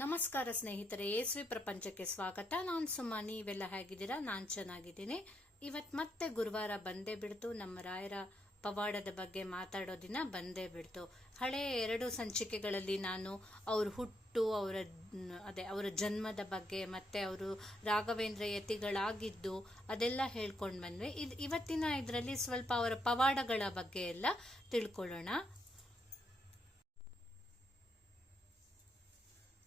ನಮಸ್ಕಾರ ಸ್ನೇಹಿತರೆ, ಯೇಸುವಿ ಪ್ರಪಂಚಕ್ಕೆ ಸ್ವಾಗತ. ನಾನು ಸುಮಾ. ನೀವೆಲ್ಲ ಹೇಗಿದ್ದೀರಾ? ನಾನು ಚೆನ್ನಾಗಿದ್ದೀನಿ. ಇವತ್ತು ಮತ್ತೆ ಗುರುವಾರ ಬಂದೇ ಬಿಡ್ತು. ನಮ್ಮ ರಾಯರ ಪವಾಡದ ಬಗ್ಗೆ ಮಾತಾಡೋ ದಿನ ಬಂದೇ ಬಿಡ್ತು. ಹಳೆ 2 ಸಂಚಿಕೆಗಳಲ್ಲಿ ನಾನು ಅವ್ರ ಹುಟ್ಟು, ಅವರ ಜನ್ಮದ ಬಗ್ಗೆ ಮತ್ತೆ ಅವರು ರಾಘವೇಂದ್ರ ಯತಿಗಳಾಗಿದ್ದು ಅದೆಲ್ಲ ಹೇಳ್ಕೊಂಡು ಬಂದ್ವಿ. ಇವತ್ತಿನ ಇದರಲ್ಲಿ ಸ್ವಲ್ಪ ಅವರ ಪವಾಡಗಳ ಬಗ್ಗೆ ಎಲ್ಲ ತಿಳ್ಕೊಳ್ಳೋಣ.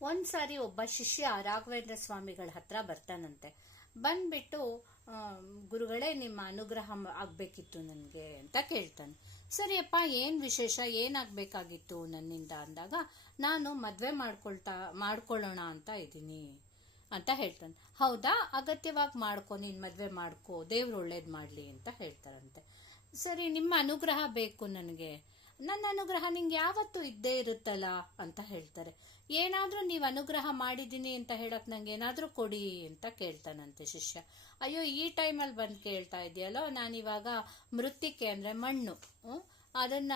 ಒಂದ್ಸಾರಿ ಒಬ್ಬ ಶಿಷ್ಯ ರಾಘವೇಂದ್ರ ಸ್ವಾಮಿಗಳ ಹತ್ರ ಬರ್ತಾನಂತೆ. ಬಂದ್ಬಿಟ್ಟು ಗುರುಗಳೇ, ನಿಮ್ಮ ಅನುಗ್ರಹ ಆಗ್ಬೇಕಿತ್ತು ನನಗೆ ಅಂತ ಕೇಳ್ತಾನೆ. ಸರಿಯಪ್ಪ, ಏನ್ ವಿಶೇಷ, ಏನಾಗ್ಬೇಕಾಗಿತ್ತು ನನ್ನಿಂದ ಅಂದಾಗ, ನಾನು ಮದ್ವೆ ಮಾಡ್ಕೊಳ್ಳೋಣ ಅಂತ ಇದ್ದೀನಿ ಅಂತ ಹೇಳ್ತಾನೆ. ಹೌದಾ, ಅಗತ್ಯವಾಗಿ ಮಾಡ್ಕೊ, ನೀನ್ ಮದ್ವೆ ಮಾಡ್ಕೋ, ದೇವ್ರು ಒಳ್ಳೇದ್ ಮಾಡ್ಲಿ ಅಂತ ಹೇಳ್ತಾರಂತೆ. ಸರಿ, ನಿಮ್ಮ ಅನುಗ್ರಹ ಬೇಕು ನನಗೆ. ನನ್ನ ಅನುಗ್ರಹ ನಿಂಗೆ ಯಾವತ್ತೂ ಇದ್ದೇ ಇರುತ್ತಲ್ಲ ಅಂತ ಹೇಳ್ತಾರೆ. ಏನಾದ್ರೂ ನೀವು ಅನುಗ್ರಹ ಮಾಡಿದೀನಿ ಅಂತ ಹೇಳಕ್ ನಂಗೆ ಏನಾದ್ರೂ ಕೊಡಿ ಅಂತ ಕೇಳ್ತಾನಂತೆ ಶಿಷ್ಯ. ಅಯ್ಯೋ, ಈ ಟೈಮಲ್ಲಿ ಬಂದು ಕೇಳ್ತಾ ಇದೆಯಲ್ಲೋ, ನಾನಿವಾಗ ಮೃತ್ತಿಕೆ ಅಂದ್ರೆ ಮಣ್ಣು, ಅದನ್ನ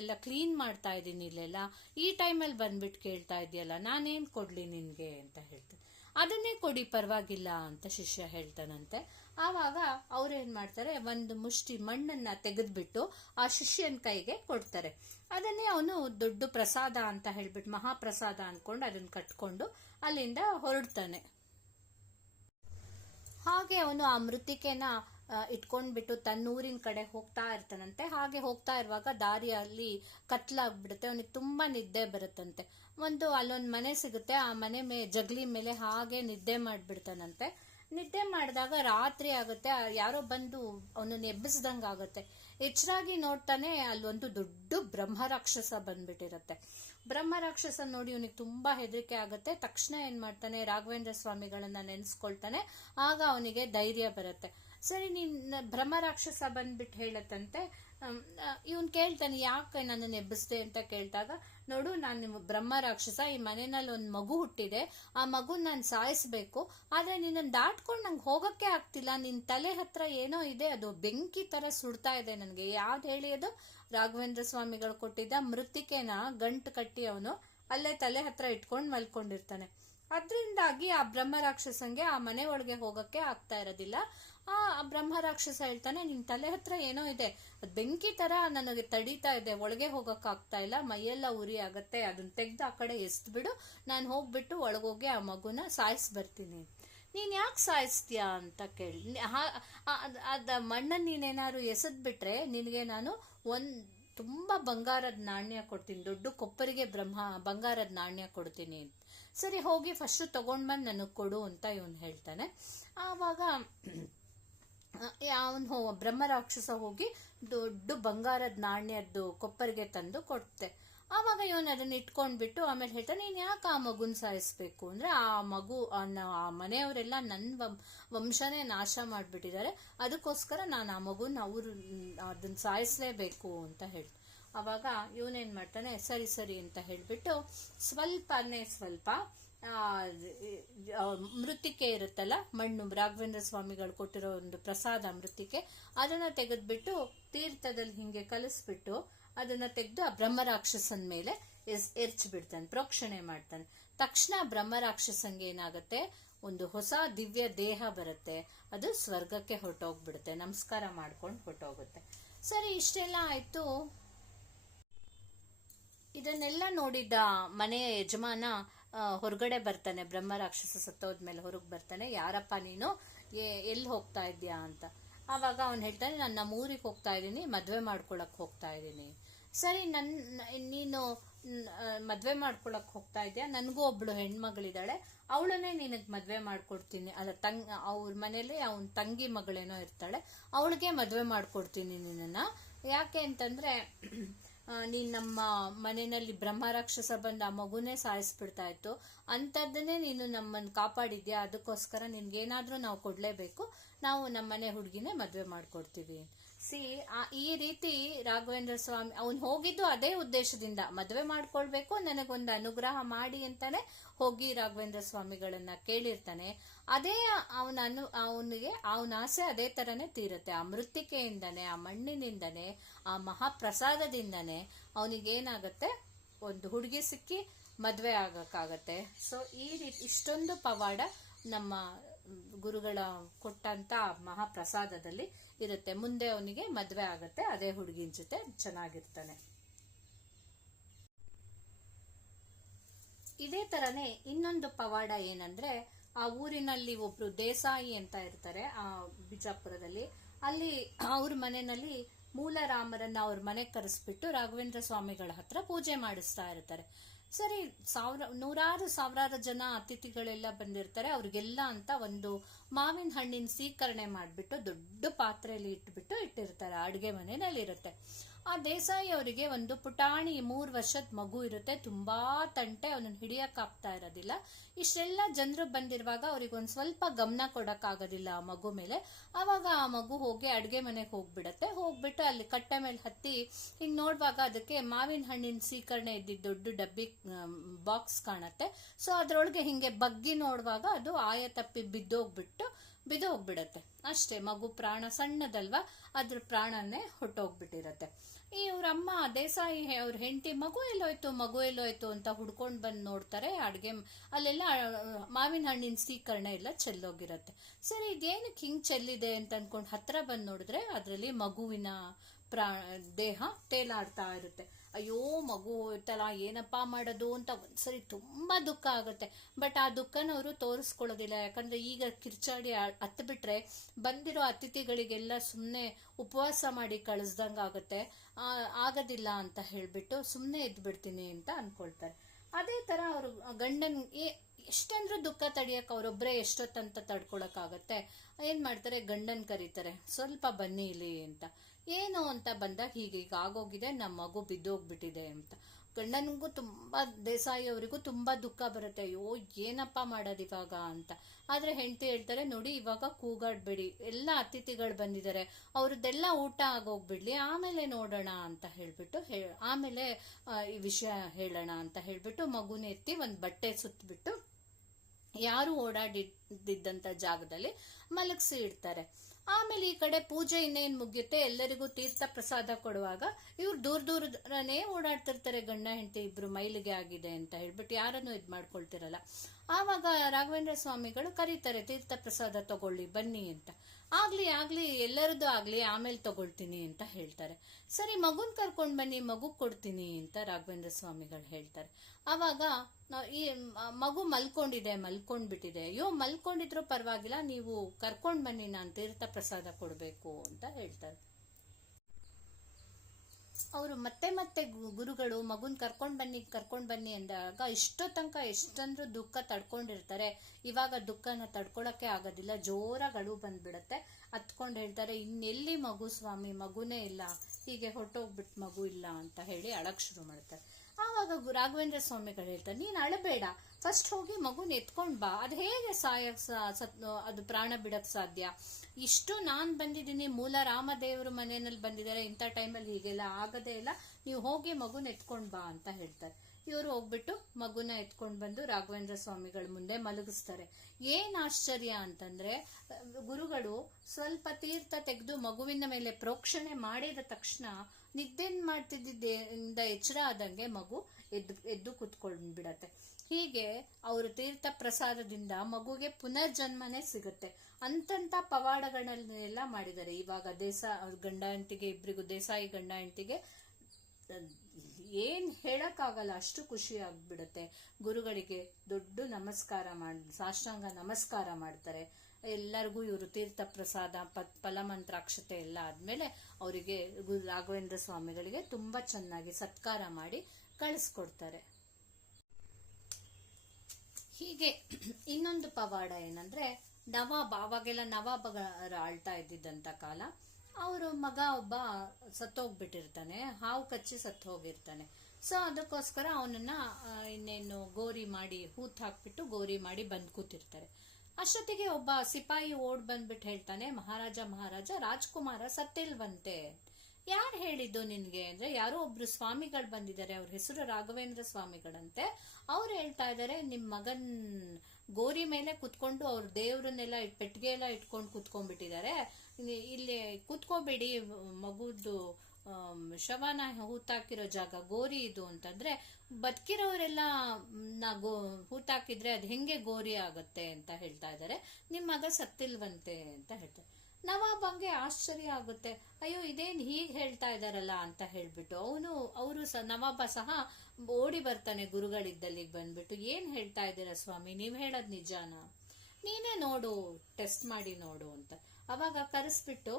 ಎಲ್ಲ ಕ್ಲೀನ್ ಮಾಡ್ತಾ ಇದ್ದೀನಿ ಇಲ್ಲೆಲ್ಲ, ಈ ಟೈಮಲ್ಲಿ ಬಂದ್ಬಿಟ್ಟು ಕೇಳ್ತಾ ಇದೆಯಲ್ಲ, ನಾನೇನ್ ಕೊಡ್ಲಿ ನಿನ್ಗೆ ಅಂತ ಹೇಳ್ತೀನಿ. ಅದನ್ನೇ ಕೊಡಿ, ಪರವಾಗಿಲ್ಲ ಅಂತ ಶಿಷ್ಯ ಹೇಳ್ತಾನಂತೆ. ಆವಾಗ ಅವ್ರೇನ್ ಮಾಡ್ತಾರೆ, ಒಂದು ಮುಷ್ಟಿ ಮಣ್ಣನ್ನ ತೆಗೆದ್ಬಿಟ್ಟು ಆ ಶಿಷ್ಯನ ಕೈಗೆ ಕೊಡ್ತಾರೆ. ಅದನ್ನೇ ಅವನು ದೊಡ್ಡ ಪ್ರಸಾದ ಅಂತ ಹೇಳ್ಬಿಟ್ಟು ಮಹಾಪ್ರಸಾದ ಅನ್ಕೊಂಡು ಅದನ್ನ ಕಟ್ಕೊಂಡು ಅಲ್ಲಿಂದ ಹೊರಡ್ತಾನೆ. ಹಾಗೆ ಅವನು ಆ ಮೃತ್ತಿಕೆನ ಇಟ್ಕೊಂಡ್ಬಿಟ್ಟು ತನ್ನೂರಿನ ಕಡೆ ಹೋಗ್ತಾ ಇರ್ತಾನಂತೆ. ಹಾಗೆ ಹೋಗ್ತಾ ಇರುವಾಗ ದಾರಿಯಲ್ಲಿ ಕತ್ಲಾಗ್ಬಿಡುತ್ತೆ. ಅವನಿಗೆ ತುಂಬಾ ನಿದ್ದೆ ಬರುತ್ತಂತೆ. ಅಲ್ಲೊಂದು ಮನೆ ಸಿಗುತ್ತೆ. ಆ ಮನೆ ಜಗಲಿ ಮೇಲೆ ಹಾಗೆ ನಿದ್ದೆ ಮಾಡ್ಬಿಡ್ತಾನಂತೆ. ನಿದ್ದೆ ಮಾಡಿದಾಗ ರಾತ್ರಿ ಆಗುತ್ತೆ. ಯಾರೋ ಬಂದು ಅವನನ್ನು ಎಬ್ಬಿಸ್ದಂಗ ಆಗುತ್ತೆ. ಎಚ್ಚರಾಗಿ ನೋಡ್ತಾನೆ, ಅಲ್ಲೊಂದು ದೊಡ್ಡ ಬ್ರಹ್ಮರಾಕ್ಷಸ ಬಂದ್ಬಿಟ್ಟಿರತ್ತೆ. ಬ್ರಹ್ಮರಾಕ್ಷಸ ನೋಡಿ ಇವನಿಗೆ ತುಂಬಾ ಹೆದರಿಕೆ ಆಗುತ್ತೆ. ತಕ್ಷಣ ಏನ್ ಮಾಡ್ತಾನೆ, ರಾಘವೇಂದ್ರ ಸ್ವಾಮಿಗಳನ್ನ ನೆನೆಸ್ಕೊಳ್ತಾನೆ. ಆಗ ಅವನಿಗೆ ಧೈರ್ಯ ಬರುತ್ತೆ. ಸರಿ, ನೀನ್ ಬ್ರಹ್ಮರಾಕ್ಷಸ ಬಂದ್ಬಿಟ್ಟು ಹೇಳತ್ತಂತೆ. ಇವನ್ ಕೇಳ್ತಾನೆ, ಯಾಕೆ ನನ್ನನ್ನು ಎಬ್ಬಿಸ್ದೆ ಅಂತ ಕೇಳ್ದಾಗ, ನೋಡು, ನಾನು ಬ್ರಹ್ಮರಾಕ್ಷಸ, ಈ ಮನೆಯಲ್ಲಿ ಒಂದು ಮಗು ಹುಟ್ಟಿದೆ, ಆ ಮಗು ನಾನು ಸಾಯಿಸ್ಬೇಕು, ಆದ್ರೆ ನಿನ್ನನ್ನು ದಾಟ್ಕೊಂಡು ನಂಗೆ ಹೋಗಕ್ಕೆ ಆಗ್ತಿಲ್ಲ. ನಿನ್ ತಲೆ ಹತ್ರ ಏನೋ ಇದೆ, ಅದು ಬೆಂಕಿ ತರ ಸುಡ್ತಾ ಇದೆ ನನಗೆ. ಯಾವ್ದು ಹೇಳಿ ಅದು? ರಾಘವೇಂದ್ರ ಸ್ವಾಮಿಗಳು ಕೊಟ್ಟಿದ್ದ ಮೃತ್ತಿಕೆನ ಗಂಟು ಕಟ್ಟಿ ಅವನು ಅಲ್ಲೇ ತಲೆ ಹತ್ರ ಇಟ್ಕೊಂಡು ಮಲ್ಕೊಂಡಿರ್ತಾನೆ. ಅದರಿಂದಾಗಿ ಆ ಬ್ರಹ್ಮರಾಕ್ಷಸಂಗೆ ಆ ಮನೆ ಒಳಗೆ ಹೋಗಕ್ಕೆ ಆಗ್ತಾ ಇರೋದಿಲ್ಲ. ಆ ಬ್ರಹ್ಮರಾಕ್ಷಸ ಹೇಳ್ತಾನೆ, ನಿನ್ ತಲೆ ಹತ್ರ ಏನೋ ಇದೆ, ಅದ್ ಬೆಂಕಿ ತರ ನನಗೆ ತಡೀತಾ ಇದೆ, ಒಳಗೆ ಹೋಗಕ್ ಆಗ್ತಾ ಇಲ್ಲ, ಮೈಯೆಲ್ಲ ಉರಿ ಆಗತ್ತೆ, ಅದನ್ನ ತೆಗ್ದು ಆ ಕಡೆ ಎಸ್ದ್ಬಿಡು, ನಾನು ಹೋಗ್ಬಿಟ್ಟು ಒಳಗೋಗಿ ಆ ಮಗುನ ಸಾಯಿಸ್ ಬರ್ತೀನಿ. ನೀನ್ ಯಾಕೆ ಸಾಯಿಸ್ತೀಯಾ ಅಂತ ಕೇಳಿ, ಅದ ಮಣ್ಣನ್ನು ನೀನೇನಾದ್ರು ಎಸೆದ್ಬಿಟ್ರೆ ನಿನಗೆ ನಾನು ತುಂಬಾ ಬಂಗಾರದ ನಾಣ್ಯ ಕೊಡ್ತೀನಿ, ದೊಡ್ಡ ಕೊಪ್ಪರಿಗೆ ಬಂಗಾರದ ನಾಣ್ಯ ಕೊಡ್ತೀನಿ. ಸರಿ, ಹೋಗಿ ಫಸ್ಟ್ ತಗೊಂಡ್ ಬಂದ್ ನನಗ್ ಕೊಡು ಅಂತ ಇವನ್ ಹೇಳ್ತಾನೆ. ಆವಾಗ ಅವನು ಬ್ರಹ್ಮರಾಕ್ಷಸ ಹೋಗಿ ದೊಡ್ಡ ಬಂಗಾರದ ನಾಣ್ಯದ್ದು ಕೊಪ್ಪರಿಗೆ ತಂದು ಕೊಡ್ತೆ. ಆವಾಗ ಇವನು ಅದನ್ನ ಇಟ್ಕೊಂಡ್ಬಿಟ್ಟು ಆಮೇಲೆ ಹೇಳ್ತಾನೆ, ನೀನ್ ಯಾಕೆ ಆ ಮಗುನ್ ಸಾಯಿಸ್ಬೇಕು ಅಂದ್ರೆ, ಆ ಮಗು ಆ ಮನೆಯವರೆಲ್ಲ ನನ್ನ ವಂಶನೇ ನಾಶ ಮಾಡ್ಬಿಟ್ಟಿದ್ದಾರೆ, ಅದಕ್ಕೋಸ್ಕರ ನಾನು ಆ ಮಗುನ ಅದನ್ನ ಸಾಯಿಸ್ಲೇಬೇಕು ಅಂತ ಹೇಳ್ತಾರೆ. ಅವಾಗ ಇವನೇನ್ ಮಾಡ್ತಾನೆ, ಸರಿ ಸರಿ ಅಂತ ಹೇಳ್ಬಿಟ್ಟು ಸ್ವಲ್ಪನೇ ಸ್ವಲ್ಪ ಮೃತ್ತಿಕೆ ಇರುತ್ತಲ್ಲ, ಮಣ್ಣು, ರಾಘವೇಂದ್ರ ಸ್ವಾಮಿಗಳು ಕೊಟ್ಟಿರೋ ಒಂದು ಪ್ರಸಾದ ಮೃತ್ತಿಕೆ, ಅದನ್ನ ತೆಗೆದ್ಬಿಟ್ಟು ತೀರ್ಥದಲ್ಲಿ ಹಿಂಗೆ ಕಲಿಸ್ಬಿಟ್ಟು ಅದನ್ನ ತೆಗೆದು ಆ ಬ್ರಹ್ಮರಾಕ್ಷಸನ್ ಮೇಲೆ ಬಿಡ್ತಾನೆ, ಪ್ರೋಕ್ಷಣೆ ಮಾಡ್ತಾನೆ. ತಕ್ಷಣ ಬ್ರಹ್ಮರಾಕ್ಷಸಂಗೆ ಏನಾಗುತ್ತೆ, ಒಂದು ಹೊಸ ದಿವ್ಯ ದೇಹ ಬರುತ್ತೆ. ಅದು ಸ್ವರ್ಗಕ್ಕೆ ಹೊರಟೋಗ್ಬಿಡುತ್ತೆ, ನಮಸ್ಕಾರ ಮಾಡ್ಕೊಂಡು ಹೊರಟೋಗುತ್ತೆ. ಸರಿ, ಇಷ್ಟೆಲ್ಲ ಆಯ್ತು. ಇದನ್ನೆಲ್ಲ ನೋಡಿದ್ದ ಮನೆಯ ಯಜಮಾನ ಹೊರಗಡೆ ಬರ್ತಾನೆ. ಬ್ರಹ್ಮರಾಕ್ಷಸ ಸತ್ತೋದ್ಮೇಲೆ ಹೊರಗೆ ಬರ್ತಾನೆ. ಯಾರಪ್ಪ ನೀನು, ಎಲ್ಲಿ ಹೋಗ್ತಾ ಇದ್ಯಾ ಅಂತ. ಆವಾಗ ಅವನು ಹೇಳ್ತಾನೆ, ನಾನು ನಮ್ಮ ಊರಿಗೆ ಹೋಗ್ತಾ ಇದ್ದೀನಿ, ಮದ್ವೆ ಮಾಡ್ಕೊಳಕ್ ಹೋಗ್ತಾ ಇದ್ದೀನಿ. ಸರಿ, ನೀನು ಮದ್ವೆ ಮಾಡ್ಕೊಳಕ್ ಹೋಗ್ತಾ ಇದ್ಯಾ, ನನಗೂ ಒಬ್ಳು ಹೆಣ್ಮಗಳಿದ್ದಾಳೆ, ಅವಳನ್ನೇ ನಿನಗ್ ಮದ್ವೆ ಮಾಡ್ಕೊಡ್ತೀನಿ. ಅವ್ರ ಮನೇಲಿ ಅವನ್ ತಂಗಿ ಮಗಳೇನೋ ಇರ್ತಾಳೆ, ಅವಳಿಗೆ ಮದ್ವೆ ಮಾಡ್ಕೊಡ್ತೀನಿ ನಿನ್ನ. ಯಾಕೆ ಅಂತಂದ್ರೆ, ನೀನ್ ನಮ್ಮ ಮನೆಯಲ್ಲಿ ಬ್ರಹ್ಮರಾಕ್ಷಸ ಬಂದು ಆ ಮಗುನೇ ಸಾಯಿಸ್ಬಿಡ್ತಾ ಇತ್ತು, ಅಂತದನ್ನೇ ನೀನು ನಮ್ಮನ್ನು ಕಾಪಾಡಿದ್ಯಾ, ಅದಕ್ಕೋಸ್ಕರ ನಿನ್ಗೇನಾದ್ರೂ ನಾವು ಕೊಡ್ಲೇಬೇಕು, ನಾವು ನಮ್ಮನೆ ಹುಡುಗಿನೇ ಮದ್ವೆ ಮಾಡ್ಕೊಡ್ತೀವಿ. ಈ ರೀತಿ ರಾಘವೇಂದ್ರ ಸ್ವಾಮಿ ಅವನ್ ಹೋಗಿದ್ದು ಅದೇ ಉದ್ದೇಶದಿಂದ, ಮದ್ವೆ ಮಾಡ್ಕೊಳ್ಬೇಕು, ನನಗೊಂದು ಅನುಗ್ರಹ ಮಾಡಿ ಅಂತಾನೆ ಹೋಗಿ ರಾಘವೇಂದ್ರ ಸ್ವಾಮಿಗಳನ್ನ ಕೇಳಿರ್ತಾನೆ. ಅದೇ ಅವನಿಗೆ ಅವನ ಆಸೆ ಅದೇ ತರನೇ ತೀರುತ್ತೆ. ಆ ಮೃತ್ತಿಕೆಯಿಂದನೇ, ಆ ಮಣ್ಣಿನಿಂದನೇ, ಆ ಮಹಾಪ್ರಸಾದದಿಂದನೇ ಅವನಿಗೇನಾಗತ್ತೆ, ಒಂದು ಹುಡುಗಿ ಸಿಕ್ಕಿ ಮದುವೆ ಆಗಕ್ಕಾಗತ್ತೆ. ಸೊ ಈ ರೀತಿ ಇಷ್ಟೊಂದು ಪವಾಡ ನಮ್ಮ ಗುರುಗಳ ಕೊಟ್ಟಂತ ಮಹಾಪ್ರಸಾದದಲ್ಲಿ ಇರುತ್ತೆ. ಮುಂದೆ ಅವನಿಗೆ ಮದುವೆ ಆಗತ್ತೆ, ಅದೇ ಹುಡುಗಿನ ಜೊತೆ ಚೆನ್ನಾಗಿರ್ತಾನೆ. ಇದೇ ತರನೇ ಇನ್ನೊಂದು ಪವಾಡ ಏನಂದ್ರೆ, ಆ ಊರಿನಲ್ಲಿ ಒಬ್ರು ದೇಸಾಯಿ ಅಂತ ಇರ್ತಾರೆ ಆ ಬಿಜಾಪುರದಲ್ಲಿ. ಅಲ್ಲಿ ಅವ್ರ ಮನೆಯಲ್ಲಿ ಮೂಲರಾಮರನ್ನ ಅವ್ರ ಮನೆಗೆ ಕರೆಸ್ಬಿಟ್ಟು ರಾಘವೇಂದ್ರ ಸ್ವಾಮಿಗಳ ಹತ್ರ ಪೂಜೆ ಮಾಡಿಸ್ತಾ ಇರ್ತಾರೆ. ಸರಿ, ನೂರಾರು ಸಾವಿರಾರು ಜನ ಅತಿಥಿಗಳೆಲ್ಲ ಬಂದಿರ್ತಾರೆ. ಅವ್ರಿಗೆಲ್ಲ ಅಂತ ಒಂದು ಮಾವಿನ ಹಣ್ಣಿನ ಸೀಕರಣೆ ಮಾಡಿಬಿಟ್ಟು ದೊಡ್ಡ ಪಾತ್ರೆಯಲ್ಲಿ ಇಟ್ಟಿರ್ತಾರೆ. ಅಡುಗೆ ಮನೆಯಲ್ಲಿ ಇರುತ್ತೆ. ಆ ದೇಸಾಯಿ ಅವರಿಗೆ ಒಂದು ಪುಟಾಣಿ 3 ವರ್ಷದ ಮಗು ಇರುತ್ತೆ. ತುಂಬಾ ತಂಟೆ, ಅವನನ್ನು ಹಿಡಿಯಕ್ಕಾಗ್ತಾ ಇರೋದಿಲ್ಲ. ಇಷ್ಟೆಲ್ಲ ಜನರು ಬಂದಿರುವಾಗ ಅವ್ರಿಗೆ ಒಂದ್ ಸ್ವಲ್ಪ ಗಮನ ಕೊಡಕ್ಕಾಗೋದಿಲ್ಲ ಆ ಮಗು ಮೇಲೆ. ಆವಾಗ ಆ ಮಗು ಹೋಗಿ ಅಡುಗೆ ಮನೆಗೆ ಹೋಗ್ಬಿಟ್ಟು ಅಲ್ಲಿ ಕಟ್ಟೆ ಮೇಲೆ ಹತ್ತಿ ಹಿಂಗ್ ನೋಡುವಾಗ ಅದಕ್ಕೆ ಮಾವಿನ ಹಣ್ಣಿನ ಸೀಕರಣೆ ಇದ್ದಿದ್ದು ದೊಡ್ಡ ಡಬ್ಬಿ ಬಾಕ್ಸ್ ಕಾಣತ್ತೆ. ಸೊ ಅದ್ರೊಳಗೆ ಹಿಂಗೆ ಬಗ್ಗಿ ನೋಡುವಾಗ ಅದು ಆಯ ತಪ್ಪಿ ಬಿದ್ದೋಗ್ಬಿಡತ್ತೆ. ಅಷ್ಟೇ, ಮಗು ಪ್ರಾಣ ಸಣ್ಣದಲ್ವಾ, ಅದ್ರ ಪ್ರಾಣನೇ ಹೊಟ್ಟೋಗ್ಬಿಟ್ಟಿರತ್ತೆ. ಇವ್ರ ಅಮ್ಮ ದೇಸಾಯಿ ಅವ್ರ ಹೆಂಡತಿ ಮಗು ಎಲ್ಲೋಯ್ತು ಅಂತ ಹುಡ್ಕೊಂಡ್ ಬಂದು ನೋಡ್ತಾರೆ. ಅಲ್ಲೆಲ್ಲ ಮಾವಿನ ಹಣ್ಣಿನ ಸೀಕರಣೆ ಎಲ್ಲ ಚೆಲ್ಲೋಗಿರತ್ತೆ. ಸರಿ, ಇದೇನಕ್ಕೆ ಹಿಂಗ್ ಚೆಲ್ಲಿದೆ ಅಂತ ಅನ್ಕೊಂಡ್ ಹತ್ರ ಬಂದು ನೋಡಿದ್ರೆ ಅದ್ರಲ್ಲಿ ಮಗುವಿನ ದೇಹ ತೇಲಾಡ್ತಾ ಇರುತ್ತೆ. ಅಯ್ಯೋ, ಮಗು ಹೋಯ್ತಲ್ಲ, ಏನಪ್ಪಾ ಮಾಡೋದು ಅಂತ ಒಂದ್ಸರಿ ತುಂಬಾ ದುಃಖ ಆಗುತ್ತೆ. ಬಟ್ ಆ ದುಃಖನ ಅವರು ತೋರಿಸ್ಕೊಳ್ಳೋದಿಲ್ಲ. ಯಾಕಂದ್ರೆ ಈಗ ಕಿರ್ಚಾಡಿ ಹತ್ಬಿಟ್ರೆ ಬಂದಿರೋ ಅತಿಥಿಗಳಿಗೆಲ್ಲ ಸುಮ್ಮನೆ ಉಪವಾಸ ಮಾಡಿ ಕಳಿಸ್ದಂಗ ಆಗುತ್ತೆ. ಆಗೋದಿಲ್ಲ ಅಂತ ಹೇಳ್ಬಿಟ್ಟು ಸುಮ್ಮನೆ ಇದ್ಬಿಡ್ತೀನಿ ಅಂತ ಅನ್ಕೊಳ್ತಾರೆ. ಅದೇ ತರ ಅವರು ಗಂಡನ್ ಎಷ್ಟಂದ್ರೂ ದುಃಖ ತಡಿಯಕ್ ಅವರೊಬ್ಬರೇ ಎಷ್ಟೊತ್ತಂತ ತಡ್ಕೊಳಕ್ ಆಗತ್ತೆ. ಏನ್ ಮಾಡ್ತಾರೆ, ಗಂಡನ್ ಕರೀತಾರೆ, ಸ್ವಲ್ಪ ಬನ್ನಿ ಇಲ್ಲಿ ಅಂತ. ಏನು ಅಂತ ಬಂದಾಗ ಹೀಗೀಗ ಆಗೋಗಿದೆ, ನಮ್ಮ ಮಗು ಬಿದ್ದೋಗ್ಬಿಟ್ಟಿದೆ ಅಂತ. ಗಂಡನಿಗೂ ತುಂಬಾ, ದೇಸಾಯಿ ಅವರಿಗೂ ತುಂಬಾ ದುಃಖ ಬರುತ್ತೆ. ಅಯ್ಯೋ, ಏನಪ್ಪಾ ಮಾಡೋದಿವಾಗ ಅಂತ. ಆದ್ರೆ ಹೆಂಡತಿ ಹೇಳ್ತಾರೆ, ನೋಡಿ, ಇವಾಗ ಕೂಗಾಡ್ಬೇಡಿ, ಎಲ್ಲ ಅತಿಥಿಗಳು ಬಂದಿದ್ದಾರೆ, ಅವ್ರದ್ದೆಲ್ಲ ಊಟ ಆಗೋಗ್ಬಿಡ್ಲಿ, ಆಮೇಲೆ ನೋಡೋಣ ಅಂತ ಹೇಳ್ಬಿಟ್ಟು ಆಮೇಲೆ ಈ ವಿಷಯ ಹೇಳೋಣ ಅಂತ ಹೇಳ್ಬಿಟ್ಟು ಮಗುನ ಎತ್ತಿ ಒಂದ್ ಬಟ್ಟೆ ಸುತ್ತಬಿಟ್ಟು ಯಾರು ಓಡಾಡಿದ್ದಂತ ಜಾಗದಲ್ಲಿ ಮಲಗಿಸಿ ಇಡ್ತಾರೆ. ಆಮೇಲೆ ಈ ಕಡೆ ಪೂಜೆ ಇನ್ನೇನ್ ಮುಗಿಯುತ್ತೆ, ಎಲ್ಲರಿಗೂ ತೀರ್ಥ ಪ್ರಸಾದ ಕೊಡುವಾಗ ಇವ್ರು ದೂರನೇ ಓಡಾಡ್ತಿರ್ತಾರೆ. ಗಂಡ ಹೆಂಡತಿ ಇಬ್ರು ಮೈಲಿಗೆ ಆಗಿದೆ ಅಂತ ಹೇಳ್ಬಿಟ್ಟು ಯಾರನ್ನು ಇದ್ ಮಾಡ್ಕೊಳ್ತಿರಲ್ಲ. ಆವಾಗ ರಾಘವೇಂದ್ರ ಸ್ವಾಮಿಗಳು ಕರೀತಾರೆ, ತೀರ್ಥ ಪ್ರಸಾದ ತಗೊಳ್ಳಿ ಬನ್ನಿ ಅಂತ. ಆಗ್ಲಿ ಎಲ್ಲರದ್ದು ಆಗ್ಲಿ, ಆಮೇಲೆ ತಗೊಳ್ತೀನಿ ಅಂತ ಹೇಳ್ತಾರೆ. ಸರಿ, ಮಗುನ್ ಕರ್ಕೊಂಡ್ ಬನ್ನಿ, ಮಗು ಕೊಡ್ತೀನಿ ಅಂತ ರಾಘವೇಂದ್ರ ಸ್ವಾಮಿಗಳು ಹೇಳ್ತಾರೆ. ಆವಾಗ ಈ ಮಗು ಮಲ್ಕೊಂಡ್ಬಿಟ್ಟಿದೆ. ಅಯ್ಯೋ, ಮಲ್ಕೊಂಡಿದ್ರು ಪರವಾಗಿಲ್ಲ, ನೀವು ಕರ್ಕೊಂಡ್ ಬನ್ನಿ, ನಾನು ತೀರ್ಥ ಪ್ರಸಾದ ಕೊಡ್ಬೇಕು ಅಂತ ಹೇಳ್ತಾರೆ. ಅವರು ಮತ್ತೆ ಗುರುಗಳು ಮಗುನ್ ಕರ್ಕೊಂಡ್ ಬನ್ನಿ ಅಂದಾಗ ಇಷ್ಟೋ ತನಕ ಎಷ್ಟಂದ್ರೂ ದುಃಖ ತಡ್ಕೊಂಡಿರ್ತಾರೆ. ಇವಾಗ ದುಃಖನ ತಡ್ಕೊಳಕ್ಕೆ ಆಗೋದಿಲ್ಲ, ಜೋರಾಗಿ ಅಳು ಬಂದ್ಬಿಡತ್ತೆ. ಹತ್ಕೊಂಡು ಹೇಳ್ತಾರೆ, ಇನ್ನೆಲ್ಲಿ ಮಗು ಸ್ವಾಮಿ, ಮಗುನೇ ಇಲ್ಲ, ಹೀಗೆ ಹೊಟ್ಟೋಗ್ಬಿಟ್ಟು ಮಗು ಇಲ್ಲ ಅಂತ ಹೇಳಿ ಅಳಕ್ ಶುರು ಮಾಡ್ತಾರೆ. ಆವಾಗ ರಾಘವೇಂದ್ರ ಸ್ವಾಮಿಗಳು ಹೇಳ್ತಾರೆ, ನೀನ್ ಅಳಬೇಡ, ಫಸ್ಟ್ ಹೋಗಿ ಮಗುನ್ ಎತ್ಕೊಂಡ್ ಬಾ. ಅದು ಹೇಗೆ ಅದು ಪ್ರಾಣ ಬಿಡಕ್ ಸಾಧ್ಯ? ಇಷ್ಟು ನಾನ್ ಬಂದಿದ್ದೀನಿ, ಮೂಲ ರಾಮದೇವರು ಮನೆಯಲ್ಲಿ ಬಂದಿದ್ದಾರೆ, ಇಂಥ ಟೈಮಲ್ಲಿ ಹೀಗೆಲ್ಲ ಆಗದೇ ಇಲ್ಲ, ನೀವು ಹೋಗಿ ಮಗುನ್ ಎತ್ಕೊಂಡ್ ಬಾ ಅಂತ ಹೇಳ್ತಾರೆ. ಇವರು ಹೋಗ್ಬಿಟ್ಟು ಮಗುನ ಎತ್ಕೊಂಡ್ ಬಂದು ರಾಘವೇಂದ್ರ ಸ್ವಾಮಿಗಳ ಮುಂದೆ ಮಲಗಿಸ್ತಾರೆ. ಏನ್ ಆಶ್ಚರ್ಯ ಅಂತಂದ್ರೆ, ಗುರುಗಳು ಸ್ವಲ್ಪ ತೀರ್ಥ ತೆಗೆದು ಮಗುವಿನ ಮೇಲೆ ಪ್ರೋಕ್ಷಣೆ ಮಾಡಿದ ತಕ್ಷಣ ನಿದ್ದೆನ್ ಮಾಡ್ತಿದ್ದಿಂದ ಎಚ್ಚರ ಆದಂಗೆ ಮಗು ಎದ್ದು ಕುತ್ಕೊಂಡ್ಬಿಡತ್ತೆ. ಹೀಗೆ ಅವರು ತೀರ್ಥ ಪ್ರಸಾದದಿಂದ ಮಗುಗೆ ಪುನರ್ಜನ್ಮನೇ ಸಿಗುತ್ತೆ. ಅಂತಂತ ಪವಾಡಗಳನ್ನೆಲ್ಲ ಮಾಡಿದ್ದಾರೆ. ಇವಾಗ ಗಂಡ ಹೆಂಡತಿಗೆ ಇಬ್ರಿಗೂ, ದೇಸಾಯಿ ಗಂಡ ಹೆಂಡತಿಗೆ ಏನ್ ಹೇಳಕ್ಕಾಗಲ್ಲ, ಅಷ್ಟು ಖುಷಿ ಆಗ್ಬಿಡುತ್ತೆ. ಗುರುಗಳಿಗೆ ದೊಡ್ಡ ಸಾಷ್ಟಾಂಗ ನಮಸ್ಕಾರ ಮಾಡ್ತಾರೆ. ಎಲ್ಲರಿಗೂ ಇವರು ತೀರ್ಥ ಪ್ರಸಾದ ಫಲಮಂತ್ರಾಕ್ಷತೆ ಎಲ್ಲ ಆದ್ಮೇಲೆ ಅವರಿಗೆ ರಾಘವೇಂದ್ರ ಸ್ವಾಮಿಗಳಿಗೆ ತುಂಬಾ ಚೆನ್ನಾಗಿ ಸತ್ಕಾರ ಮಾಡಿ ಕಳಿಸ್ಕೊಡ್ತಾರೆ. ಹೀಗೆ ಇನ್ನೊಂದು ಪವಾಡ ಏನಂದ್ರೆ, ಅವಾಗೆಲ್ಲ ನವಾಬರು ಆಳ್ತಾ ಇದ್ದಿದ್ದಂತ ಕಾಲ. ಅವರು ಮಗ ಒಬ್ಬ ಸತ್ತೋಗ್ಬಿಟ್ಟಿರ್ತಾನೆ, ಹಾವು ಕಚ್ಚಿ ಸತ್ತು ಹೋಗಿರ್ತಾನೆ. ಸೊ ಅದಕ್ಕೋಸ್ಕರ ಅವನನ್ನ ಇನ್ನೇನು ಗೋರಿ ಮಾಡಿ ಹೂತ್ ಹಾಕ್ಬಿಟ್ಟು ಗೋರಿ ಮಾಡಿ ಬಂದ್ ಕೂತಿರ್ತಾರೆ. ಅಷ್ಟೊತ್ತಿಗೆ ಒಬ್ಬ ಸಿಪಾಯಿ ಓಡ್ ಬಂದ್ಬಿಟ್ಟು ಹೇಳ್ತಾನೆ, ಮಹಾರಾಜ ರಾಜ್ಕುಮಾರ ಸತ್ತಿಲ್ವಂತೆ. ಯಾರು ಹೇಳಿದ್ದು ನಿನ್ಗೆ ಅಂದ್ರೆ, ಯಾರೋ ಒಬ್ರು ಸ್ವಾಮಿಗಳು ಬಂದಿದ್ದಾರೆ, ಅವ್ರ ಹೆಸರು ರಾಘವೇಂದ್ರ ಸ್ವಾಮಿಗಳಂತೆ. ಅವ್ರು ಹೇಳ್ತಾ ಇದಾರೆ, ನಿಮ್ ಮಗನ್ ಗೋರಿ ಮೇಲೆ ಕುತ್ಕೊಂಡು ಅವ್ರ ದೇವ್ರನ್ನೆಲ್ಲ ಪೆಟ್ಟಿಗೆ ಎಲ್ಲ ಇಟ್ಕೊಂಡು ಕುತ್ಕೊಂಡ್ಬಿಟ್ಟಿದ್ದಾರೆ, ಇಲ್ಲಿ ಕುತ್ಕೋಬೇಡಿ, ಮಗುದು ಶವನ ಹೂತಾಕಿರೋ ಜಾಗ ಗೋರಿ ಇದು ಅಂತಂದ್ರೆ ಬದುಕಿರೋರೆಲ್ಲ ಹೂತಾಕಿದ್ರೆ ಅದು ಹೆಂಗೆ ಗೋರಿ ಆಗತ್ತೆ ಅಂತ ಹೇಳ್ತಾ ಇದ್ದಾರೆ. ನಿಮ್ಮ ಮಗ ಸತ್ತಿಲ್ವಂತೆ ಅಂತ ಹೇಳ್ತಾರೆ. ನವಾಬಂಗೆ ಆಶ್ಚರ್ಯ ಆಗುತ್ತೆ. ಅಯ್ಯೋ ಇದೇನ್ ಹೀಗ್ ಹೇಳ್ತಾ ಇದಾರಲ್ಲ ಅಂತ ಹೇಳ್ಬಿಟ್ಟು ಅವರು ನವಾಬ ಸಹ ಓಡಿ ಬರ್ತಾನೆ ಗುರುಗಳಿದ್ದಲ್ಲಿಗೆ ಬಂದ್ಬಿಟ್ಟು, ಏನ್ ಹೇಳ್ತಾ ಇದ್ದೀರಾ ಸ್ವಾಮಿ, ನೀವ್ ಹೇಳೋದ್ ನಿಜಾನ, ನೀನೇ ನೋಡು, ಟೆಸ್ಟ್ ಮಾಡಿ ನೋಡು ಅಂತ. ಅವಾಗ ಕರೆಸ್ಬಿಟ್ಟು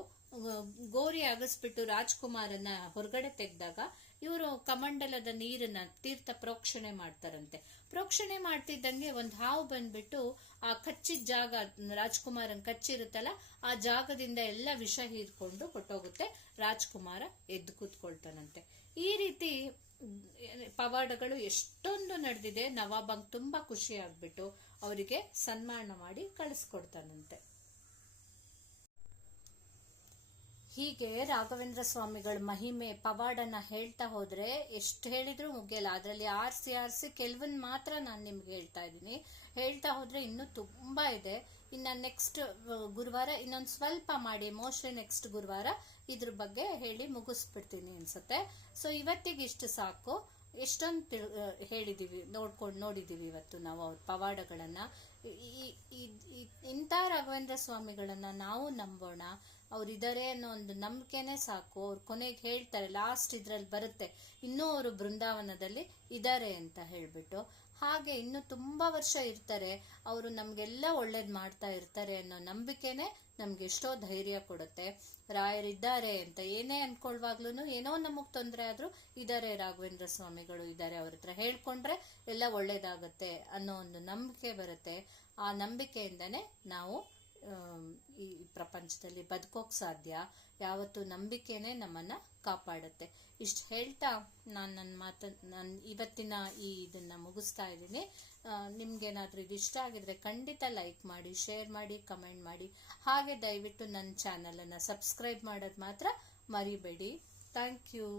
ಗೋರಿ ಅಗಸ್ಬಿಟ್ಟು ರಾಜ್ಕುಮಾರನ್ನ ಹೊರಗಡೆ ತೆಗ್ದಾಗ ಇವರು ಕಮಂಡಲದ ನೀರನ್ನ ತೀರ್ಥ ಪ್ರೋಕ್ಷಣೆ ಮಾಡ್ತಾರಂತೆ. ಪ್ರೋಕ್ಷಣೆ ಮಾಡ್ತಿದ್ದಂಗೆ ಒಂದ್ ಹಾವು ಬಂದ್ಬಿಟ್ಟು ಆ ಕಚ್ಚಿದ ಜಾಗ, ರಾಜ್ಕುಮಾರನ್ ಕಚ್ಚಿರುತ್ತಲ್ಲ ಆ ಜಾಗದಿಂದ ಎಲ್ಲ ವಿಷ ಹೀರ್ಕೊಂಡು ಹೊಟ್ಟೋಗುತ್ತೆ. ರಾಜ್ಕುಮಾರ ಎದ್ದು ಕೂತ್ಕೊಳ್ತಾನಂತೆ. ಈ ರೀತಿ ಪವಾಡಗಳು ಎಷ್ಟೊಂದು ನಡೆದಿದೆ. ನವಾಬಂಗ್ ತುಂಬಾ ಖುಷಿ ಆಗ್ಬಿಟ್ಟು ಅವರಿಗೆ ಸನ್ಮಾನ ಮಾಡಿ ಕಳಿಸ್ಕೊಡ್ತಾನಂತೆ. ಹೀಗೆ ರಾಘವೇಂದ್ರ ಸ್ವಾಮಿಗಳ ಮಹಿಮೆ ಪವಾಡನ ಹೇಳ್ತಾ ಹೋದ್ರೆ ಎಷ್ಟು ಹೇಳಿದ್ರು ಮುಗಿಯಲ್ಲ. ಅದರಲ್ಲಿ ಆರ್ಸಿ ಕೆಲವನ್ ಮಾತ್ರ ನಾನು ನಿಮ್ಗೆ ಹೇಳ್ತಾ ಇದ್ದೀನಿ. ಹೇಳ್ತಾ ಹೋದ್ರೆ ಇನ್ನೂ ತುಂಬಾ ಇದೆ. ಇನ್ನ ನೆಕ್ಸ್ಟ್ ಗುರುವಾರ ಇನ್ನೊಂದು ಸ್ವಲ್ಪ ಮಾಡಿ, ಮೋಸ್ಟ್ಲಿ ನೆಕ್ಸ್ಟ್ ಗುರುವಾರ ಇದ್ರ ಬಗ್ಗೆ ಹೇಳಿ ಮುಗಿಸ್ಬಿಡ್ತೀನಿ ಅನ್ಸುತ್ತೆ. ಸೊ ಇವತ್ತಿಗೆ ಇಷ್ಟು ಸಾಕು. ಎಷ್ಟೊಂದು ಹೇಳಿದೀವಿ, ನೋಡಿದೀವಿ ಇವತ್ತು ನಾವು ಅವ್ರ ಪವಾಡಗಳನ್ನ. ಇಂಥ ರಾಘವೇಂದ್ರ ಸ್ವಾಮಿಗಳನ್ನ ನಾವು ನಂಬೋಣ. ಅವ್ರಿದ್ದಾರೆ ಅನ್ನೋ ಒಂದು ನಂಬಿಕೆನೆ ಸಾಕು. ಅವ್ರು ಕೊನೆಗೆ ಹೇಳ್ತಾರೆ, ಲಾಸ್ಟ್ ಇದ್ರಲ್ಲಿ ಬರುತ್ತೆ, ಇನ್ನೂ ಅವರು ಬೃಂದಾವನದಲ್ಲಿ ಇದ್ದಾರೆ ಅಂತ ಹೇಳ್ಬಿಟ್ಟು. ಹಾಗೆ ಇನ್ನು ತುಂಬಾ ವರ್ಷ ಇರ್ತಾರೆ ಅವರು, ನಮ್ಗೆಲ್ಲ ಒಳ್ಳೇದ್ ಮಾಡ್ತಾ ಇರ್ತಾರೆ ಅನ್ನೋ ನಂಬಿಕೆನೆ ನಮ್ಗೆ ಎಷ್ಟೋ ಧೈರ್ಯ ಕೊಡುತ್ತೆ. ರಾಯರಿದ್ದಾರೆ ಅಂತ ಏನೇ ಅನ್ಕೊಳ್ವಾಗ್ಲೂ, ಏನೋ ನಮಗ್ ತೊಂದರೆ ಆದ್ರೂ ಇದ್ದಾರೆ, ರಾಘವೇಂದ್ರ ಸ್ವಾಮಿಗಳು ಇದ್ದಾರೆ, ಅವ್ರ ಹತ್ರ ಹೇಳ್ಕೊಂಡ್ರೆ ಎಲ್ಲ ಒಳ್ಳೇದಾಗತ್ತೆ ಅನ್ನೋ ಒಂದು ನಂಬಿಕೆ ಬರುತ್ತೆ. ಆ ನಂಬಿಕೆಯಿಂದನೇ ನಾವು ಈ ಪ್ರಪಂಚದಲ್ಲಿ ಬದುಕೋಕ್ ಸಾಧ್ಯ. ಯಾವತ್ತು ನಂಬಿಕೆನೆ ನಮ್ಮನ್ನ ಕಾಪಾಡುತ್ತೆ. ಇಷ್ಟು ಹೇಳ್ತಾ ನಾನು ಇವತ್ತಿನ ಇದನ್ನ ಮುಗಿಸ್ತಾ ಇದ್ದೀನಿ. ನಿಮ್ಗೇನಾದ್ರೂ ಇದು ಇಷ್ಟ ಆಗಿದ್ರೆ ಖಂಡಿತ ಲೈಕ್ ಮಾಡಿ, ಶೇರ್ ಮಾಡಿ, ಕಮೆಂಟ್ ಮಾಡಿ. ಹಾಗೆ ದಯವಿಟ್ಟು ನನ್ನ ಚಾನಲ್ ಅನ್ನ ಸಬ್ಸ್ಕ್ರೈಬ್ ಮಾಡೋದು ಮಾತ್ರ ಮರಿಬೇಡಿ. Thank you.